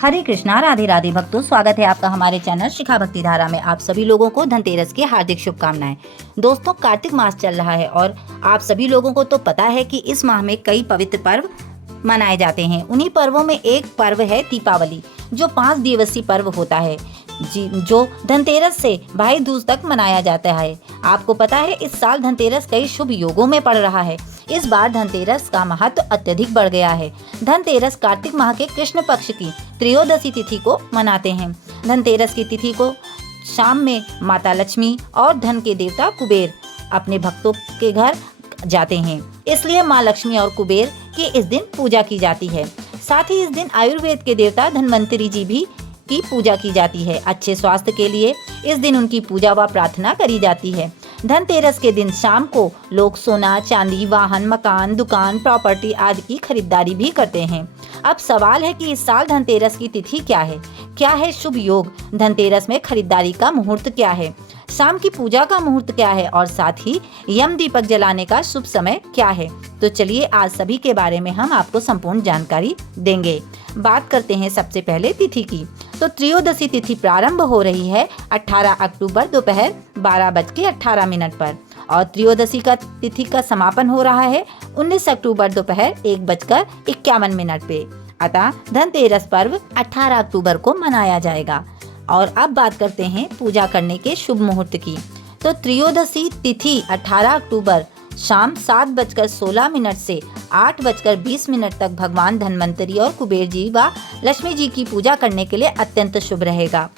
हरे कृष्णा, राधे राधे भक्तों, स्वागत है आपका हमारे चैनल शिखा भक्ति धारा में। आप सभी लोगों को धनतेरस की हार्दिक शुभकामनाएं। दोस्तों, कार्तिक मास चल रहा है और आप सभी लोगों को तो पता है कि इस माह में कई पवित्र पर्व मनाए जाते हैं। उन्हीं पर्वों में एक पर्व है दीपावली, जो 5 दिवसीय पर्व होता है जो धनतेरस से भाई दूज तक मनाया जाता है। आपको पता है इस साल धनतेरस कई शुभ योगों में पड़ रहा है। इस बार धनतेरस का महत्व अत्यधिक बढ़ गया है। धनतेरस कार्तिक माह के कृष्ण पक्ष की त्रयोदशी तिथि को मनाते हैं। धनतेरस की तिथि को शाम में माता लक्ष्मी और धन के देवता कुबेर अपने भक्तों के घर जाते हैं, इसलिए माँ लक्ष्मी और कुबेर की इस दिन पूजा की जाती है। साथ ही इस दिन आयुर्वेद के देवता धन्वंतरी जी भी की पूजा की जाती है। अच्छे स्वास्थ्य के लिए इस दिन उनकी पूजा व प्रार्थना करी जाती है। धनतेरस के दिन शाम को लोग सोना, चांदी, वाहन, मकान, दुकान, प्रॉपर्टी आदि की खरीदारी भी करते हैं। अब सवाल है कि इस साल धनतेरस की तिथि क्या है शुभ योग, धनतेरस में खरीदारी का मुहूर्त क्या है, शाम की पूजा का मुहूर्त क्या है और साथ ही यम दीपक जलाने का शुभ समय क्या है। तो चलिए आज सभी के बारे में हम आपको संपूर्ण जानकारी देंगे। बात करते हैं सबसे पहले तिथि की। तो त्रयोदशी तिथि प्रारंभ हो रही है 18 अक्टूबर दोपहर 12:18 पर और त्रयोदशी का तिथि का समापन हो रहा है 19 अक्टूबर दोपहर 1:51 पे। अतः धनतेरस पर्व 18 अक्टूबर को मनाया जाएगा। और अब बात करते हैं पूजा करने के शुभ मुहूर्त की। तो त्रयोदशी तिथि 18 अक्टूबर शाम 7:16 से 8:20 तक भगवान धन्वंतरी और कुबेर जी व लक्ष्मी जी की पूजा करने के लिए अत्यंत शुभ रहेगा।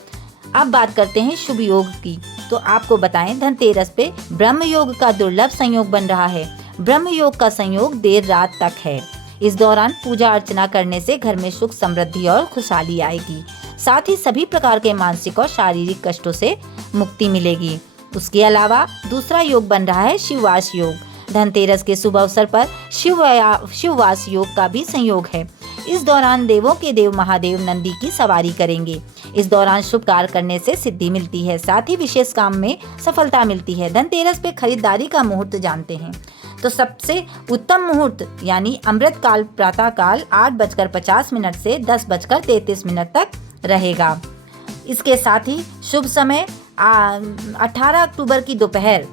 अब बात करते हैं शुभ योग की। तो आपको बताएं धनतेरस पे ब्रह्म योग का दुर्लभ संयोग बन रहा है। ब्रह्म योग का संयोग देर रात तक है। इस दौरान पूजा अर्चना करने से घर में सुख, समृद्धि और खुशहाली आएगी। साथ ही सभी प्रकार के मानसिक और शारीरिक कष्टों से मुक्ति मिलेगी। उसके अलावा दूसरा योग बन रहा है शिववास योग। धनतेरस के शुभ अवसर पर शिववास योग का भी संयोग है। इस दौरान देवों के देव महादेव नंदी की सवारी करेंगे। इस दौरान शुभ कार्य करने से सिद्धि मिलती है, साथ ही विशेष काम में सफलता मिलती है। धनतेरस पे खरीदारी का मुहूर्त जानते हैं। तो सबसे उत्तम मुहूर्त यानी अमृत काल प्रातः काल 8:50 से 10:33 तक रहेगा। इसके साथ ही शुभ समय 18 अक्टूबर की दोपहर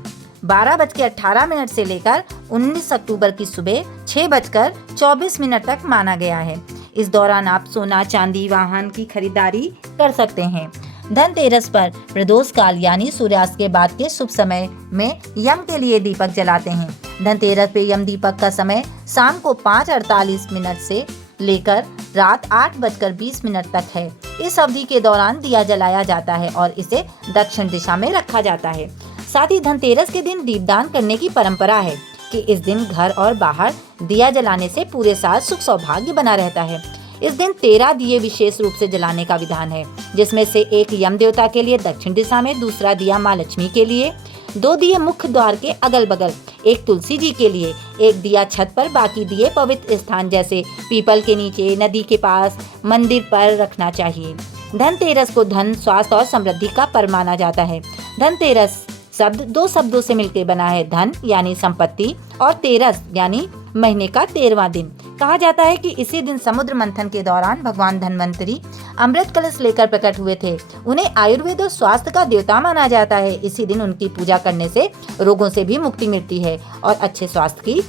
12:18 से लेकर 19 अक्टूबर की सुबह 6:24 तक माना गया है। इस दौरान आप सोना, चांदी, वाहन की खरीदारी कर सकते हैं। धनतेरस पर प्रदोष काल यानी सूर्यास्त के बाद के शुभ समय में यम के लिए दीपक जलाते हैं। धनतेरस पे यम दीपक का समय शाम को 5:48 से लेकर रात 8:20 तक है। इस अवधि के दौरान दिया जलाया जाता है और इसे दक्षिण दिशा में रखा जाता है। साथ ही धनतेरस के दिन दीपदान करने की परंपरा है कि इस दिन घर और बाहर दिया जलाने से पूरे साल सुख सौभाग्य बना रहता है। इस दिन 13 दिए विशेष रूप से जलाने का विधान है, जिसमें से एक यम देवता के लिए दक्षिण दिशा में, दूसरा दिया माँ लक्ष्मी के लिए, 2 दिए मुख्य द्वार के अगल बगल, एक तुलसी जी के लिए, एक दिया छत पर, बाकी दिए पवित्र स्थान जैसे पीपल के नीचे, नदी के पास, मंदिर पर रखना चाहिए। धनतेरस को धन, स्वास्थ्य और समृद्धि का पर्व माना जाता है। धनतेरस शब्द 2 शब्दों से मिलकर बना है, धन यानी संपत्ति और तेरस यानी महीने का 13वां दिन। कहा जाता है कि इसी दिन समुद्र मंथन के दौरान भगवान धन्वंतरी अमृत कलश लेकर प्रकट हुए थे। उन्हें आयुर्वेद और स्वास्थ्य का देवता माना जाता है। इसी दिन उनकी पूजा करने से रोगों से भी मुक्ति मिलती है और अच्छे स्वास्थ्य की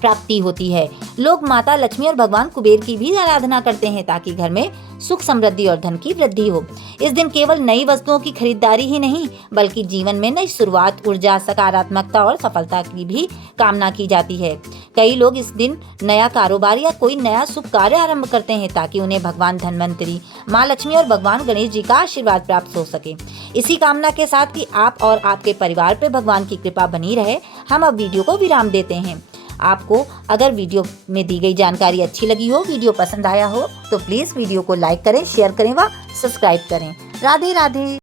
प्राप्ति होती है। लोग माता लक्ष्मी और भगवान कुबेर की भी आराधना करते हैं ताकि घर में सुख, समृद्धि और धन की वृद्धि हो। इस दिन केवल नई वस्तुओं की खरीदारी ही नहीं बल्कि जीवन में नई शुरुआत, ऊर्जा, सकारात्मकता और सफलता की भी कामना की जाती है। कई लोग इस दिन नया कारोबार या कोई नया शुभ कार्य आरंभ करते हैं ताकि उन्हें भगवान धन्वंतरी, माँ लक्ष्मी और भगवान गणेश जी का आशीर्वाद प्राप्त हो सके। इसी कामना के साथ कि आप और आपके परिवार पर भगवान की कृपा बनी रहे, हम अब वीडियो को विराम देते हैं। आपको अगर वीडियो में दी गई जानकारी अच्छी लगी हो, वीडियो पसंद आया हो तो प्लीज़ वीडियो को लाइक करें, शेयर करें व सब्सक्राइब करें। राधे राधे।